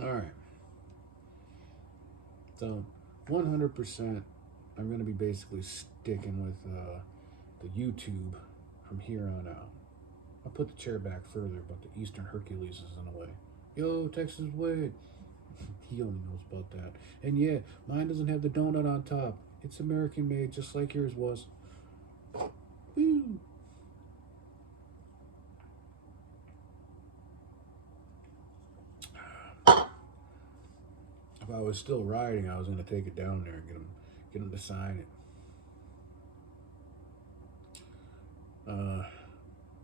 All right. So 100%, I'm going to be basically sticking with the YouTube from here on out. I'll put the chair back further, but the Eastern Hercules is in the way. Yo, Texas way. He only knows about that. And yeah, mine doesn't have the donut on top. It's American made, just like yours was. Woo. If I was still riding, I was gonna take it down there and get him to sign it.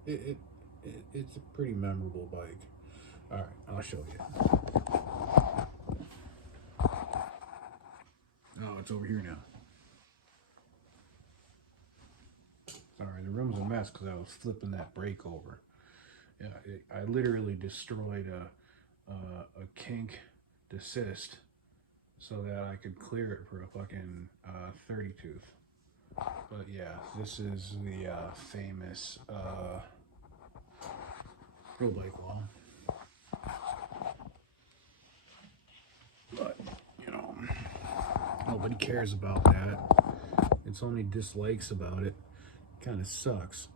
It, it's a pretty memorable bike. All right, I'll show you. Oh, it's over here now. Sorry, the room's a mess because I was flipping that brake over. Yeah, I literally destroyed a kink desist so that I could clear it for a fucking 30 tooth. But yeah, this is the famous real bike wall. But, you know, nobody cares about that. It's only dislikes about it. Kind of sucks.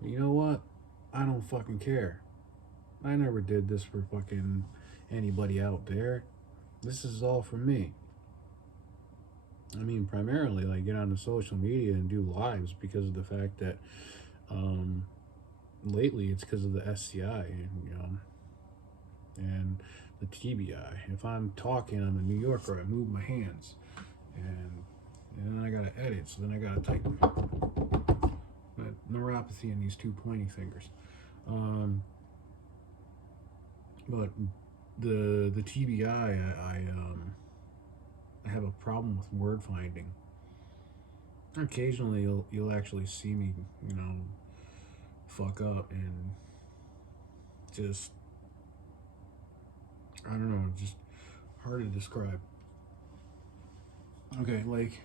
But you know what? I don't fucking care. I never did this for fucking anybody out there. This is all for me. I mean, primarily, like, get onto social media and do lives because of the fact that um, lately it's because of the SCi, you know, and the TBi. If I'm talking, I'm a New Yorker, I move my hands. And, and then I gotta edit, so then I gotta tighten. Neuropathy in these two pointy fingers. Um, but the TBI, I have a problem with word finding. Occasionally, you'll actually see me, you know, fuck up and just I don't know, just hard to describe. Okay, like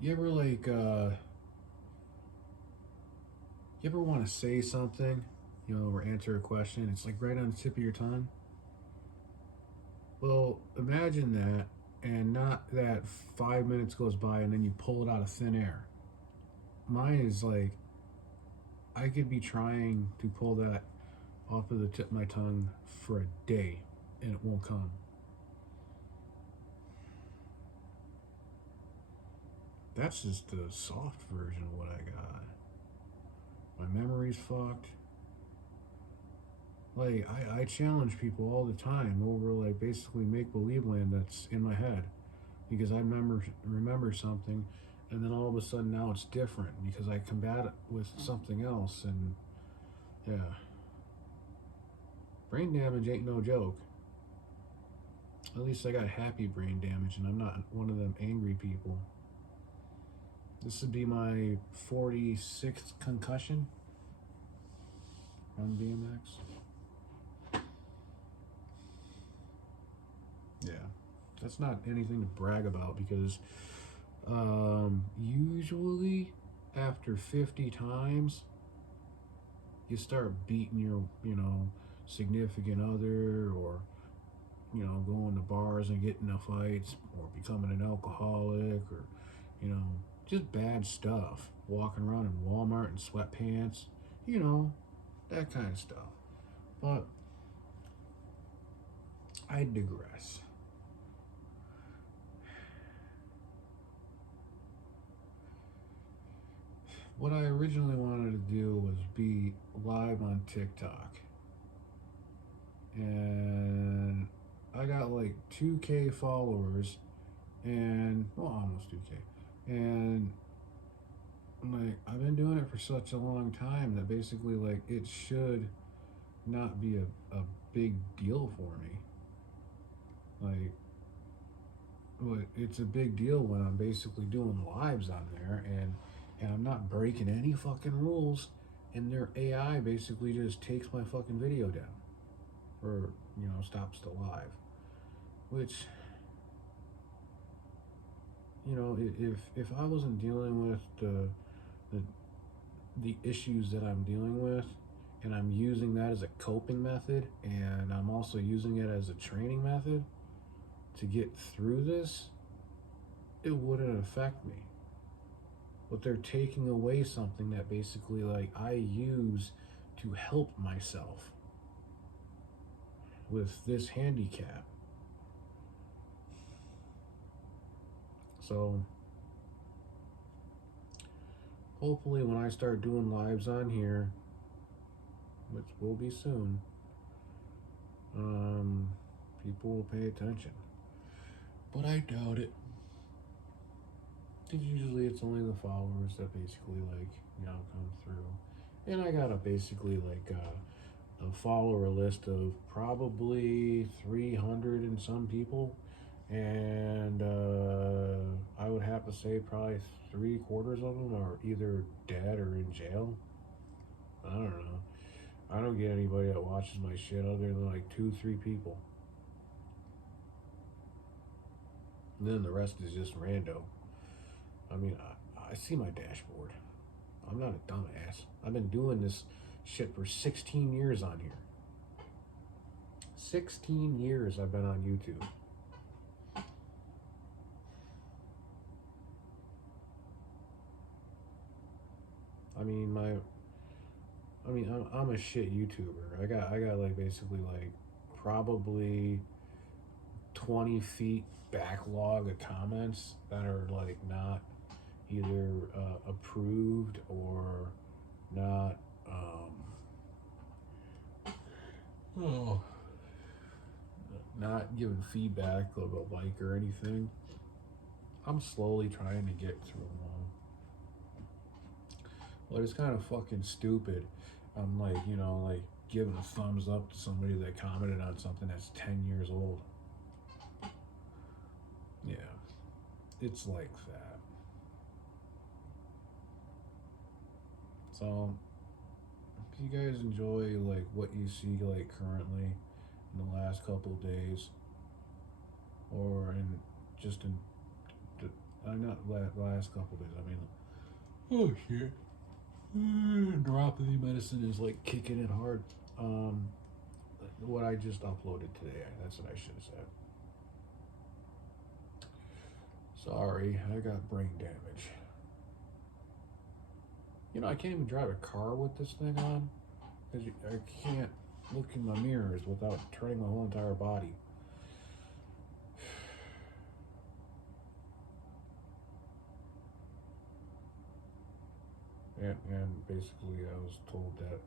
you ever you ever want to say something, you know, or answer a question? It's like right on the tip of your tongue. Well, imagine that, and not that 5 minutes goes by and then you pull it out of thin air. Mine is like I could be trying to pull that off of the tip of my tongue for a day and it won't come. That's just the soft version of what I got. My memory's fucked. Like I challenge people all the time over like basically make believe land that's in my head because I remember something and then all of a sudden now it's different because I combat it with something else and yeah. Brain damage ain't no joke. At least I got happy brain damage and I'm not one of them angry people. This would be my 46th concussion on BMX. Yeah, that's not anything to brag about because usually after 50 times, you start beating your, you know, significant other or, you know, going to bars and getting into fights or becoming an alcoholic or, you know, just bad stuff. Walking around in Walmart in sweatpants, you know, that kind of stuff. But I digress. What I originally wanted to do was be live on TikTok. And I got like 2K followers and, well, almost 2K. And like, I've been doing it for such a long time that basically, like, it should not be a big deal for me. Like, well, it's a big deal when I'm basically doing lives on there and I'm not breaking any fucking rules and their AI basically just takes my fucking video down or, you know, stops the live. Which, you know, if I wasn't dealing with the the issues that I'm dealing with, and I'm using that as a coping method, and I'm also using it as a training method to get through this, it wouldn't affect me. But they're taking away something that basically like I use to help myself with this handicap. So hopefully when I start doing lives on here, which will be soon, people will pay attention. But I doubt it. Because usually it's only the followers that basically like, come through. And I got a basically like a follower list of probably 300 and some people. And I would have to say probably 3/4 of them are either dead or in jail. I don't know. I don't get anybody that watches my shit other than like 2-3 people. And then the rest is just rando. I mean, I see my dashboard. I'm not a dumbass. I've been doing this shit for 16 years on here. 16 years I've been on YouTube. I'm a shit YouTuber. I got like basically like probably 20 feet backlog of comments that are like not either approved or not not giving feedback of a like or anything. I'm slowly trying to get through them all. But it's kind of fucking stupid. I'm like, like giving a thumbs up to somebody that commented on something that's 10 years old. Yeah, it's like that. So, if you guys enjoy like what you see like currently in the last couple of days, or not last couple of days. I mean, oh shit. Neuropathy medicine is like kicking it hard. What I just uploaded today, that's what I should have said. Sorry, I got brain damage. I can't even drive a car with this thing on because I can't look in my mirrors without turning my whole entire body. And basically I was told that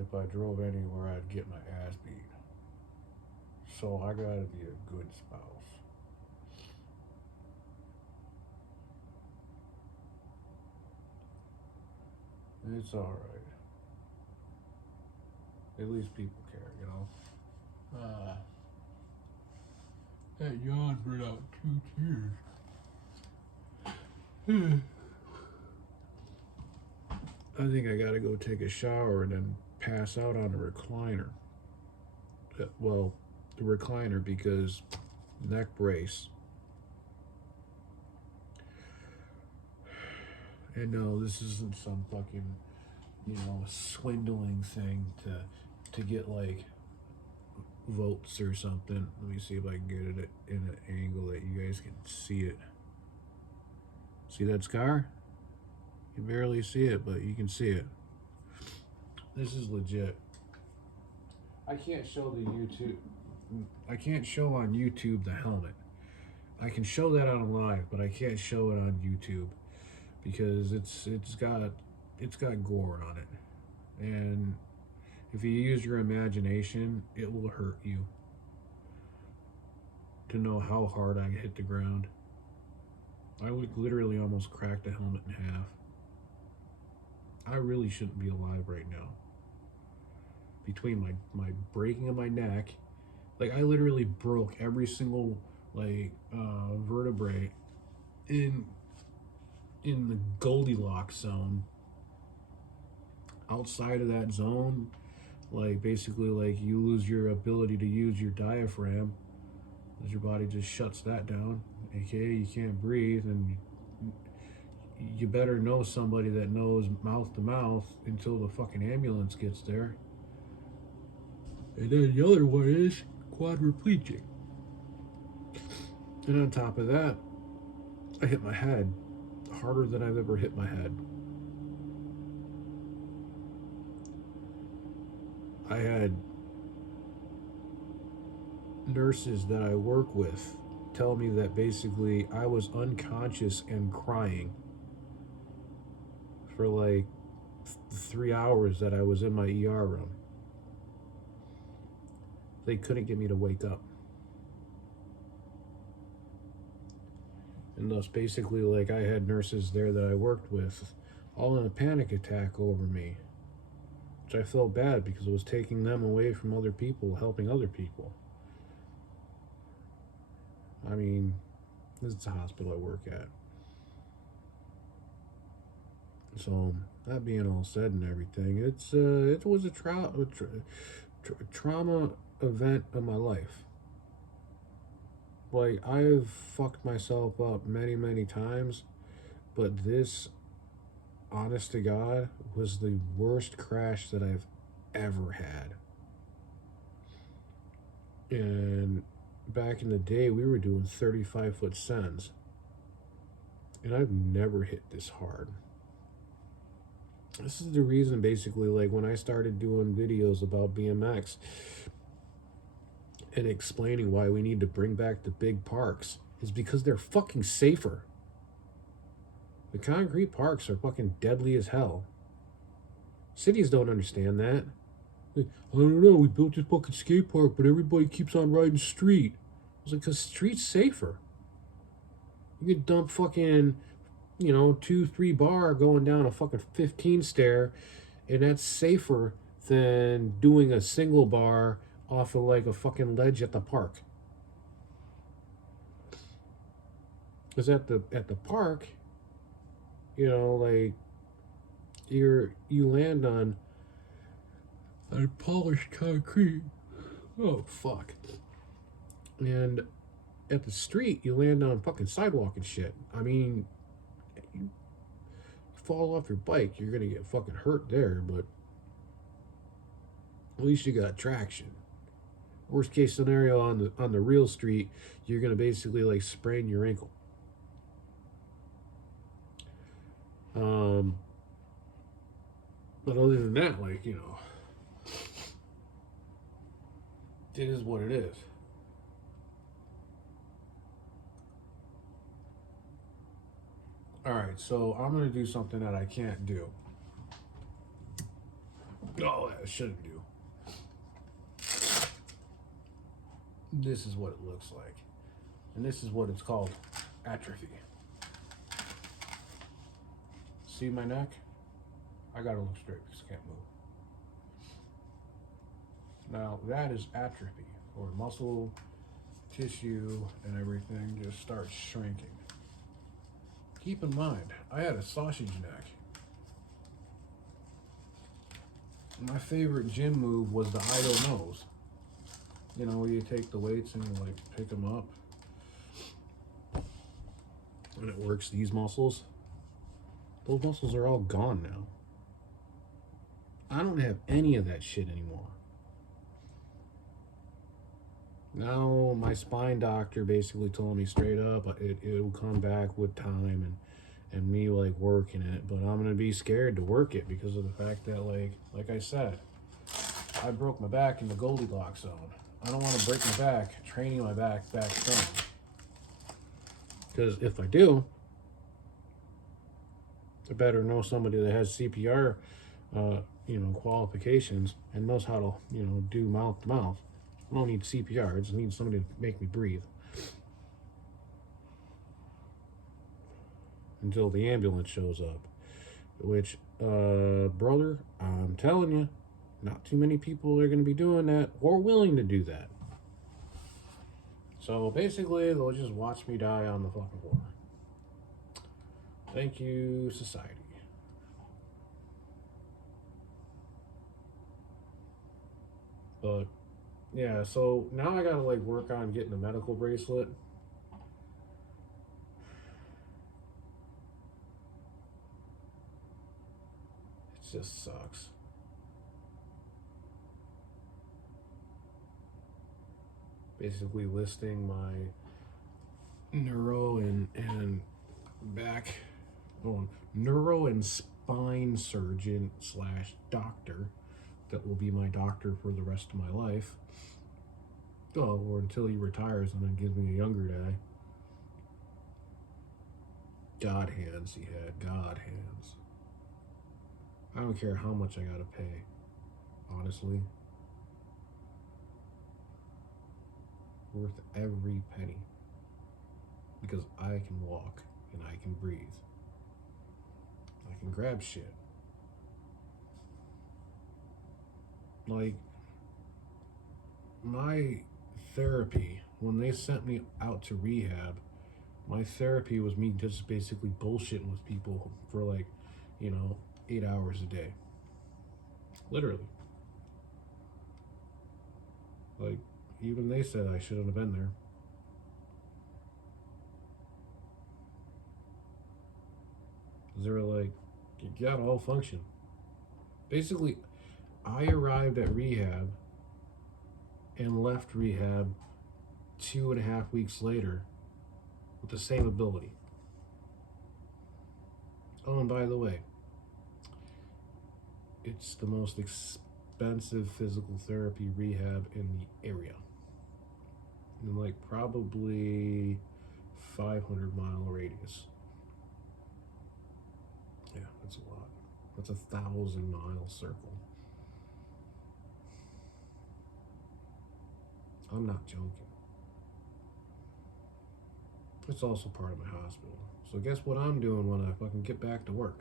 if I drove anywhere I'd get my ass beat. So I gotta be a good spouse. It's alright. At least people care, That yawn brought out 2 tears. I think I gotta go take a shower and then pass out on the recliner. Well, the recliner because neck brace. And no, this isn't some fucking, swindling thing to get like votes or something. Let me see if I can get it in an angle that you guys can see it. See that scar? You barely see it, but you can see it. This is legit. I can't show on YouTube the helmet. I can show that on live, but I can't show it on YouTube because it's got gore on it. And if you use your imagination, it will hurt you to know how hard I hit the ground. I would literally almost crack the helmet in half. I really shouldn't be alive right now. Between my breaking of my neck, like I literally broke every single vertebrae in the Goldilocks zone. Outside of that zone, like basically like you lose your ability to use your diaphragm as your body just shuts that down, aka you can't breathe, and you better know somebody that knows mouth to mouth until the fucking ambulance gets there. And then the other one is quadriplegic. And on top of that, I hit my head harder than I've ever hit my head. I had nurses that I work with tell me that basically I was unconscious and crying for like 3 hours that I was in my ER room. They couldn't get me to wake up. And thus, basically, like, I had nurses there that I worked with all in a panic attack over me, which I felt bad because it was taking them away from other people, helping other people. I mean, this is the hospital I work at. So, that being all said and everything, it was a trauma event of my life. Like, I've fucked myself up many, many times, but this, honest to God, was the worst crash that I've ever had. And back in the day, we were doing 35-foot sends, and I've never hit this hard. This is the reason, basically, like, when I started doing videos about BMX and explaining why we need to bring back the big parks, is because they're fucking safer. The concrete parks are fucking deadly as hell. Cities don't understand that. I don't know, we built this fucking skate park, but everybody keeps on riding street. I was like, because street's safer. You could dump fucking, 2-3 bar going down a fucking 15 stair, and that's safer than doing a single bar off of like a fucking ledge at the park. Because at the park, like, you land on polished concrete. Oh fuck. And at the street, you land on fucking sidewalk and shit. I mean, you fall off your bike, you're gonna get fucking hurt there, but at least you got traction. Worst case scenario, on the real street, you're gonna basically like sprain your ankle. But other than that, like, it is what it is. Alright, so I'm gonna do something that I can't do. Oh, I shouldn't do. This is what it looks like. And this is what it's called, atrophy. See my neck? I gotta look straight because I can't move. Now, that is atrophy, or muscle, tissue, and everything just starts shrinking. Keep in mind, I had a sausage neck. My favorite gym move was the idle nose. Where you take the weights and you like pick them up. And it works these muscles. Those muscles are all gone now. I don't have any of that shit anymore. Now my spine doctor basically told me straight up it will come back with time and me like working it, but I'm gonna be scared to work it because of the fact that like I said, I broke my back in the Goldilocks zone. I don't want to break my back training my back strong, because if I do, I better know somebody that has CPR qualifications and knows how to do mouth to mouth. I don't need CPR. I just need somebody to make me breathe until the ambulance shows up. Which, brother, I'm telling you, not too many people are going to be doing that or willing to do that. So basically, they'll just watch me die on the fucking floor. Thank you, society. But yeah, so now I gotta like work on getting a medical bracelet. just sucks. Basically listing my neuro and back, well, neuro and spine surgeon slash doctor that will be my doctor for the rest of my life. Oh, or until he retires and then gives me a younger guy. God hands he had, God hands. I don't care how much I gotta pay, honestly. Worth every penny. Because I can walk and I can breathe. I can grab shit. Like, my therapy, when they sent me out to rehab, my therapy was me just basically bullshitting with people for like, 8 hours a day. Literally. Like, even they said I shouldn't have been there. They were like, you got all function. Basically, I arrived at rehab and left rehab 2.5 weeks later with the same ability. Oh, and by the way, it's the most expensive physical therapy rehab in the area. In like probably 500-mile radius. Yeah, that's a lot. That's a 1,000-mile circle. I'm not joking. It's also part of my hospital. So guess what I'm doing when I fucking get back to work?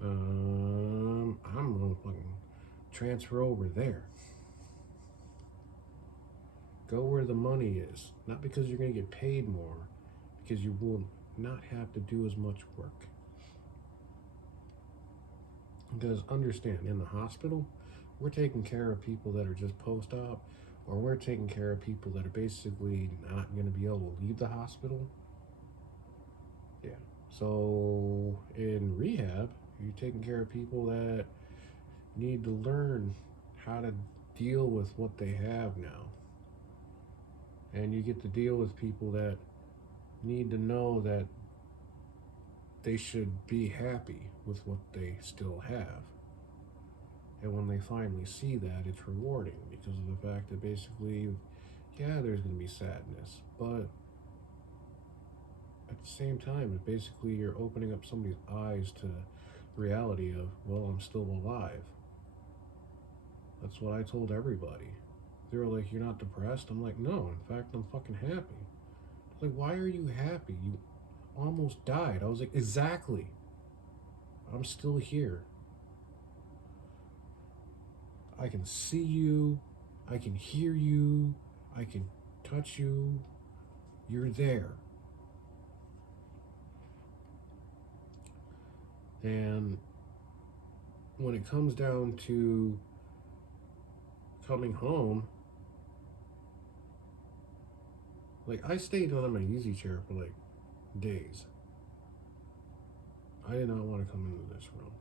I'm gonna fucking transfer over there. Go where the money is. Not because you're gonna get paid more, because you will not have to do as much work. Because understand, in the hospital, we're taking care of people that are just post-op, or we're taking care of people that are basically not going to be able to leave the hospital. Yeah. So in rehab, you're taking care of people that need to learn how to deal with what they have now. And you get to deal with people that need to know that they should be happy with what they still have. And when they finally see that, it's rewarding because of the fact that basically, yeah, there's going to be sadness, but at the same time, basically you're opening up somebody's eyes to the reality of, well, I'm still alive. That's what I told everybody. They were like, you're not depressed? I'm like, no, in fact, I'm fucking happy. Like, why are you happy? You almost died. I was like, exactly. I'm still here. I can see you, I can hear you, I can touch you, you're there. And when it comes down to coming home, like I stayed on my easy chair for like days. I did not want to come into this room.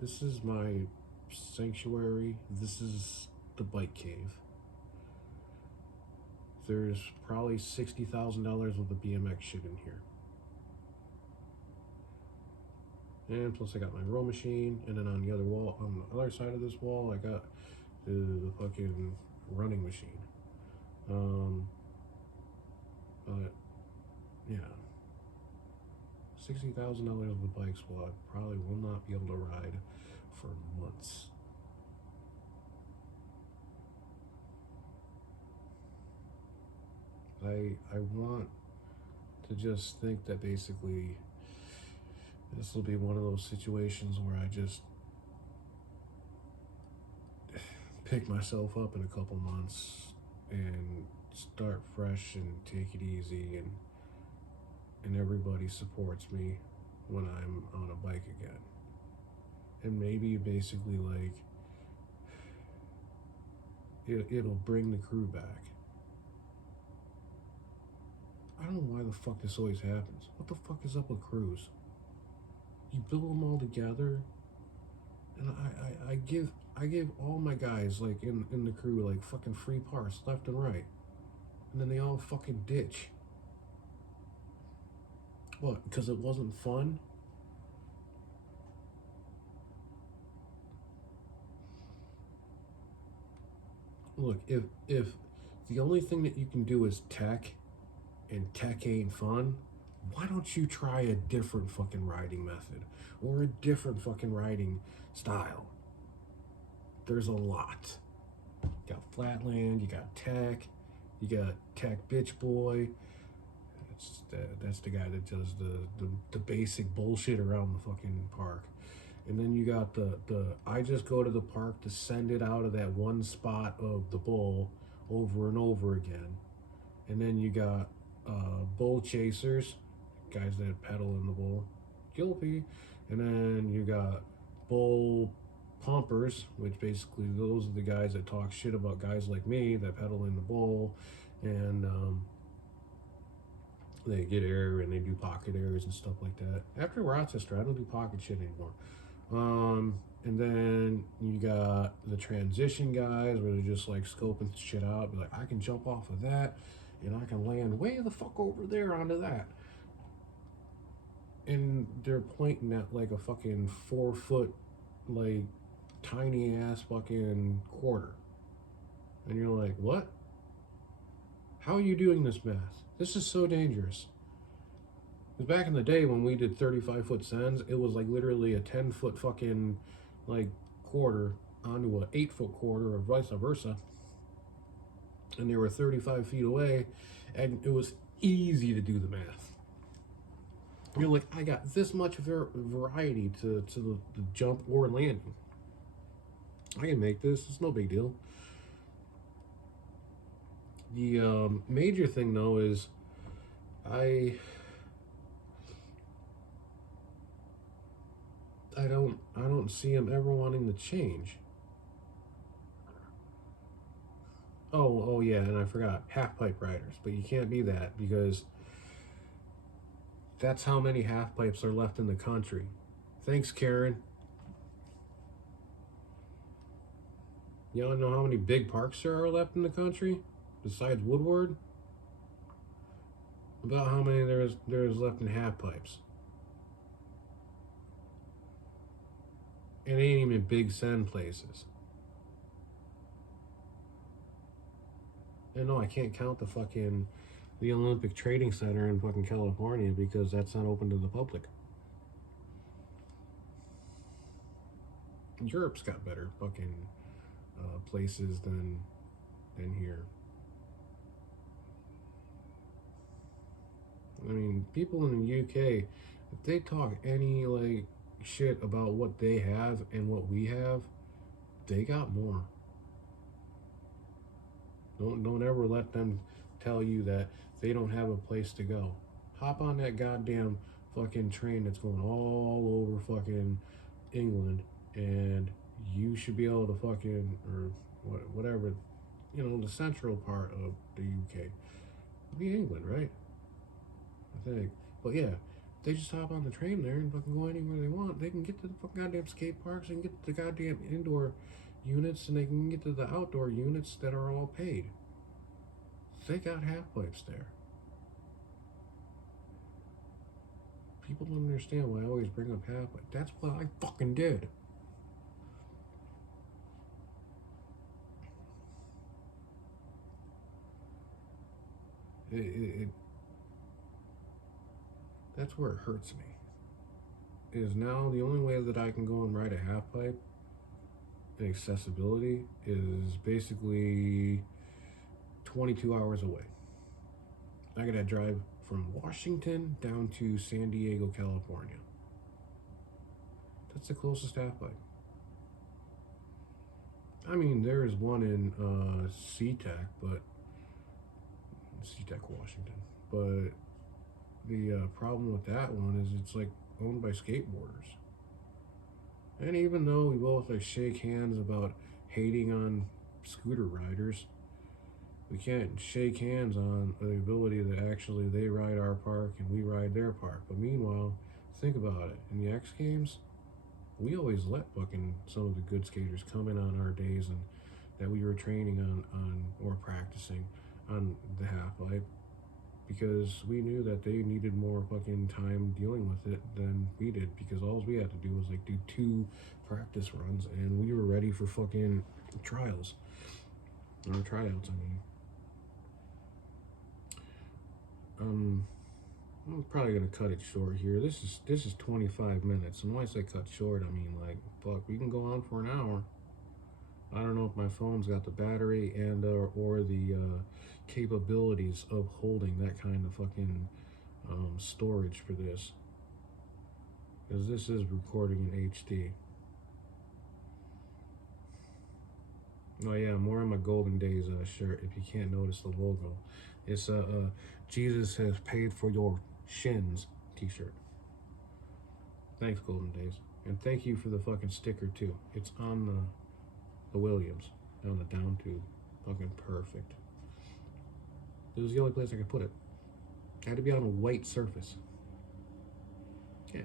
This is my sanctuary. This is the bike cave. There's probably $60,000 worth of BMX shit in here. And plus I got my row machine, and then on the other wall, on the other side of this wall, I got the fucking running machine. But yeah, $60,000 of the bike squad probably will not be able to ride for months. I want to just think that basically this will be one of those situations where I just pick myself up in a couple months and start fresh and take it easy, and everybody supports me when I'm on a bike again. And maybe basically like it'll bring the crew back. I don't know why the fuck this always happens. What the fuck is up with crews? You build them all together, and I give all my guys like in the crew like fucking free parts left and right, and then they all fucking ditch. What? Because it wasn't fun? Look, if the only thing that you can do is tech, and tech ain't fun, why don't you try a different fucking riding method or a different fucking riding style? There's a lot. You got Flatland, you got Tech, you got Tech Bitch Boy. That's the guy that does the basic bullshit around the fucking park. And then you got the I just go to the park to send it out of that one spot of the bowl over and over again. And then you got bull chasers, guys that pedal in the bowl, guilty. And then you got bull pumpers, which basically those are the guys that talk shit about guys like me that pedal in the bowl, and they get air and they do pocket airs and stuff like that. After Rochester, I don't do pocket shit anymore. And then you got the transition guys where they're just like scoping shit out, be like, I can jump off of that and I can land way the fuck over there onto that. And they're pointing at like a fucking 4 foot, like tiny ass fucking quarter. And you're like, what? How are you doing this math? This is so dangerous. Because back in the day when we did 35-foot sends, it was like literally a 10-foot fucking like quarter onto a 8-foot quarter or vice versa. And they were 35 feet away, and it was easy to do the math. You're like, I got this much variety to the jump or landing. I can make this. It's no big deal. The major thing though is I don't see him ever wanting to change. Oh yeah, and I forgot half pipe riders, but you can't be that because that's how many half pipes are left in the country. Thanks, Karen. You don't know how many big parks there are left in the country besides Woodward? About how many there's left in half pipes. It ain't even big send places. And no, I can't count the Olympic Trading Center in fucking California because that's not open to the public. Europe's got better fucking places than here. I mean, people in the UK, if they talk any like shit about what they have and what we have, they got more. Don't ever let them tell you that they don't have a place to go. Hop on that goddamn fucking train that's going all over fucking England, and you should be able to fucking, or whatever, the central part of the UK. It'd be England, right? I think. But yeah, they just hop on the train there and fucking go anywhere they want. They can get to the fucking goddamn skate parks, and get to the goddamn indoor units, and they can get to the outdoor units that are all paid. They got half pipes there. People don't understand why I always bring up half pipe. That's what I fucking did. That's where it hurts me. Is now the only way that I can go and ride a half pipe and accessibility is basically 22 hours away. I gotta drive from Washington down to San Diego, California. That's the closest half pipe. I mean, there is one in SeaTac, Washington. But the problem with that one is it's like owned by skateboarders. And even though we both like shake hands about hating on scooter riders, we can't shake hands on the ability that actually they ride our park and we ride their park. But meanwhile, Think about it. In the X Games, we always let fucking some of the good skaters come in on our days and that we were training on or practicing on the half pipe, because we knew that they needed more fucking time dealing with it than we did, because all we had to do was like do 2 practice runs and we were ready for fucking trials or tryouts. I'm probably gonna cut it short here. This is 25 minutes, and when I say cut short, I mean like fuck, we can go on for an hour. I don't know if my phone's got the battery and or the capabilities of holding that kind of fucking storage for this, because this is recording in HD. Oh yeah, I'm wearing my Golden Days shirt. If you can't notice the logo, it's Jesus has paid for your shins t-shirt. Thanks, Golden Days, and thank you for the fucking sticker too. It's on the Williams down the down tube. Fucking perfect. It was the only place I could put it. It had to be on a white surface. Yeah,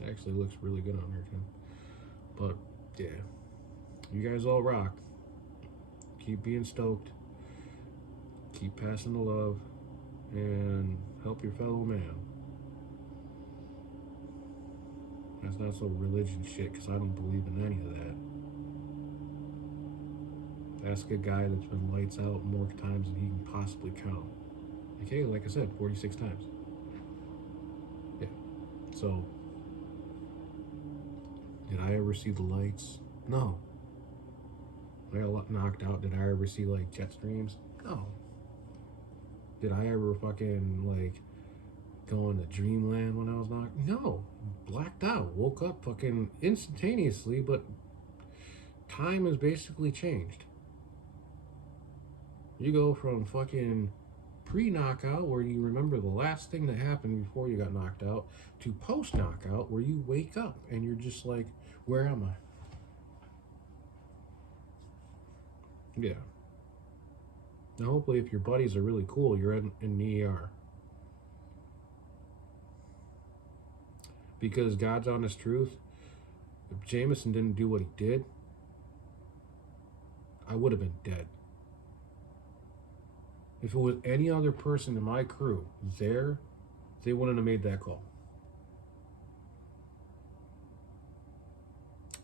it actually looks really good on there too. But yeah, you guys all rock. Keep being stoked. Keep passing the love, and help your fellow man. That's not so religion shit, because I don't believe in any of that. Ask a guy that's been lights out more times than he can possibly count. Okay, like I said, 46 times. Yeah. So, did I ever see the lights? No. When I got knocked out, did I ever see like jet streams? No. Did I ever fucking like go into dreamland when I was knocked? No. Blacked out. Woke up fucking instantaneously, but time has basically changed. You go from fucking pre-knockout, where you remember the last thing that happened before you got knocked out, to post-knockout, where you wake up and you're just like, where am I? Yeah. Now, hopefully, if your buddies are really cool, you're in the ER. Because God's honest truth, if Jameson didn't do what he did, I would have been dead. If it was any other person in my crew there, they wouldn't have made that call.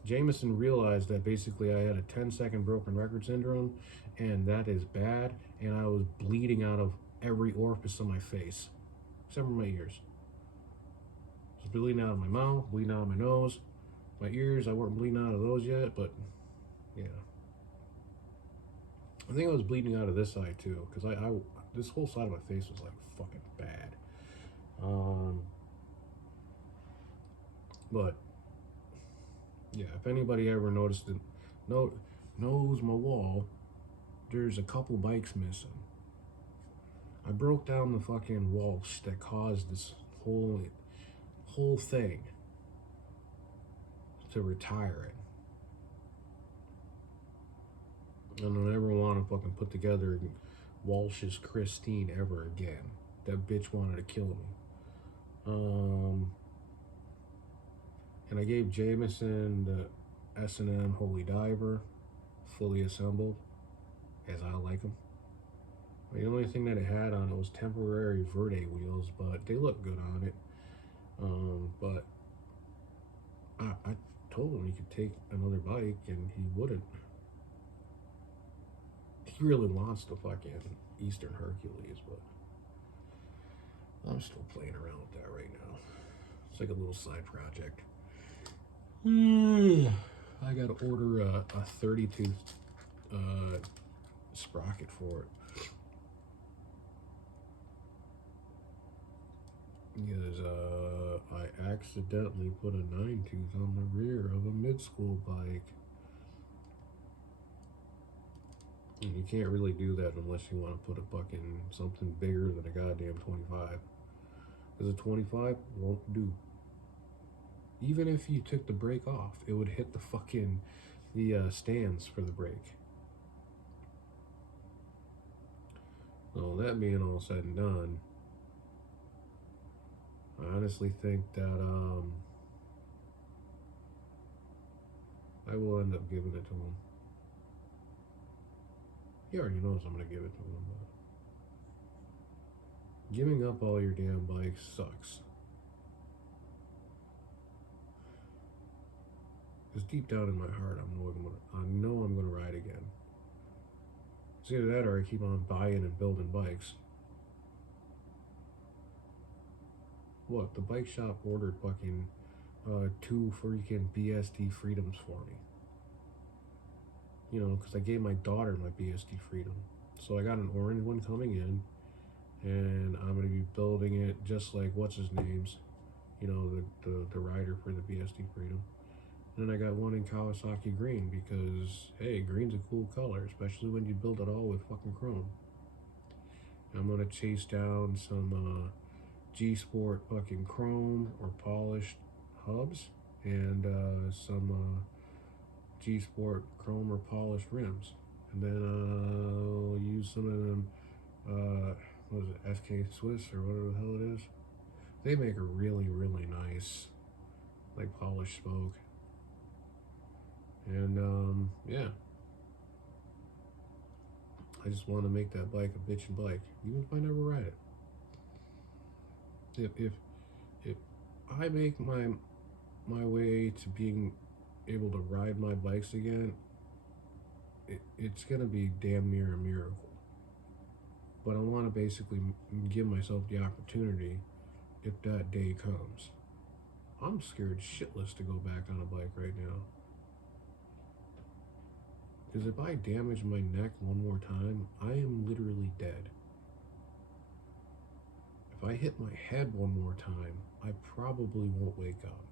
Jameson realized that basically I had a 10-second broken record syndrome, and that is bad, and I was bleeding out of every orifice of my face, except for my ears. I was bleeding out of my mouth, bleeding out of my nose, my ears. I weren't bleeding out of those yet, but yeah. I think I was bleeding out of this side too, because I this whole side of my face was like fucking bad. But yeah, if anybody ever noticed it, knows my wall, there's a couple bikes missing. I broke down the fucking walsh that caused this whole thing to retire it. I don't ever want to fucking put together Walsh's Christine ever again. That bitch wanted to kill me. And I gave Jameson the S&M Holy Diver, fully assembled, as I like them. The only thing that it had on it was temporary Verde wheels, but they look good on it. But I told him he could take another bike, and he wouldn't. He really wants the fucking Eastern Hercules, but I'm still playing around with that right now. It's like a little side project. I gotta order a 32 sprocket for it. Because I accidentally put a 9-tooth on the rear of a mid-school bike. And you can't really do that unless you want to put a fucking something bigger than a goddamn 25. Because a 25 won't do. Even if you took the brake off, it would hit the fucking stands for the brake. So that being all said and done, I honestly think that I will end up giving it to him. He already knows I'm gonna give it to him, but giving up all your damn bikes sucks. Because deep down in my heart, I know I'm gonna ride again. It's either that or I keep on buying and building bikes. What? The bike shop ordered fucking 2 freaking BSD Freedoms for me. You know, because I gave my daughter my BSD Freedom. So I got an orange one coming in, and I'm going to be building it just like what's his name's, you know, the rider for the BSD Freedom. And then I got one in Kawasaki green because, hey, green's a cool color, especially when you build it all with fucking chrome. I'm going to chase down some G-Sport fucking chrome or polished hubs and some G-Sport chrome or polished rims. And then I'll use some of them, what is it, SK Swiss or whatever the hell it is. They make a really, really nice, like, polished spoke. And, yeah. I just want to make that bike a bitchin' bike, even if I never ride it. If I make my way to being able to ride my bikes again, it's gonna be damn near a miracle. But I want to basically give myself the opportunity if that day comes. I'm scared shitless to go back on a bike right now. Because if I damage my neck one more time, I am literally dead. If I hit my head one more time, I probably won't wake up.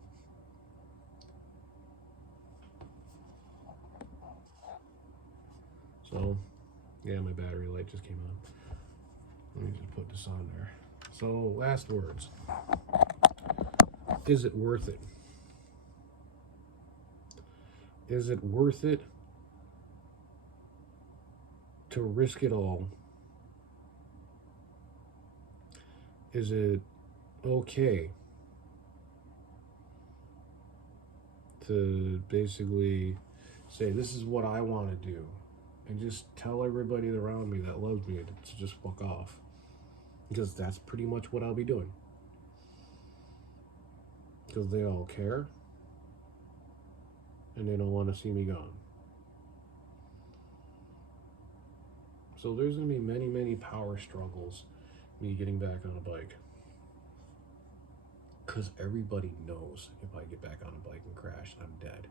So, yeah, my battery light just came on. Let me just put this on there. So, last words. Is it worth it? Is it worth it to risk it all? Is it okay to basically say, this is what I want to do, and just tell everybody around me that loves me to just fuck off? Because that's pretty much what I'll be doing. Because they all care, and they don't want to see me gone. So there's going to be many, many power struggles me getting back on a bike. Because everybody knows if I get back on a bike and crash, I'm dead.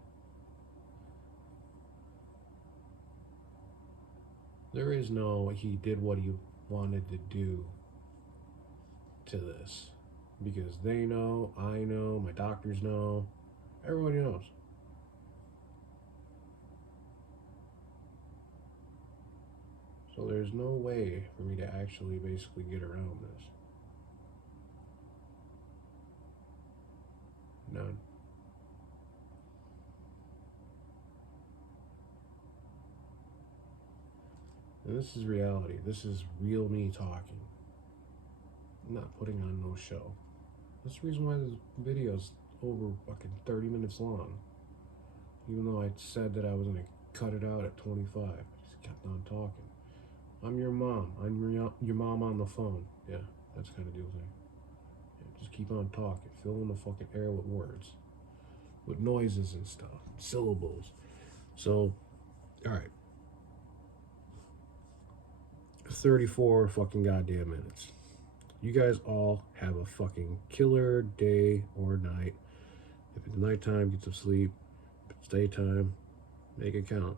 There is no, he did what he wanted to do to this. Because they know, I know, my doctors know, everybody knows. So there's no way for me to actually basically get around this. None. And this is reality. This is real me talking. I'm not putting on no show. That's the reason why this video's over fucking 30 minutes long. Even though I said that I was going to cut it out at 25. I just kept on talking. I'm your mom. I'm your mom on the phone. Yeah, that's kind of deal thing. Yeah, just keep on talking. Fill in the fucking air with words. With noises and stuff. Syllables. So, alright. 34 fucking goddamn minutes. You guys all have a fucking killer day or night. If it's nighttime, get some sleep. If it's daytime, make it count.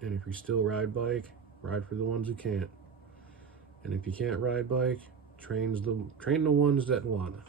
And if you still ride bike, ride for the ones who can't. And if you can't ride bike, train the ones that wanna.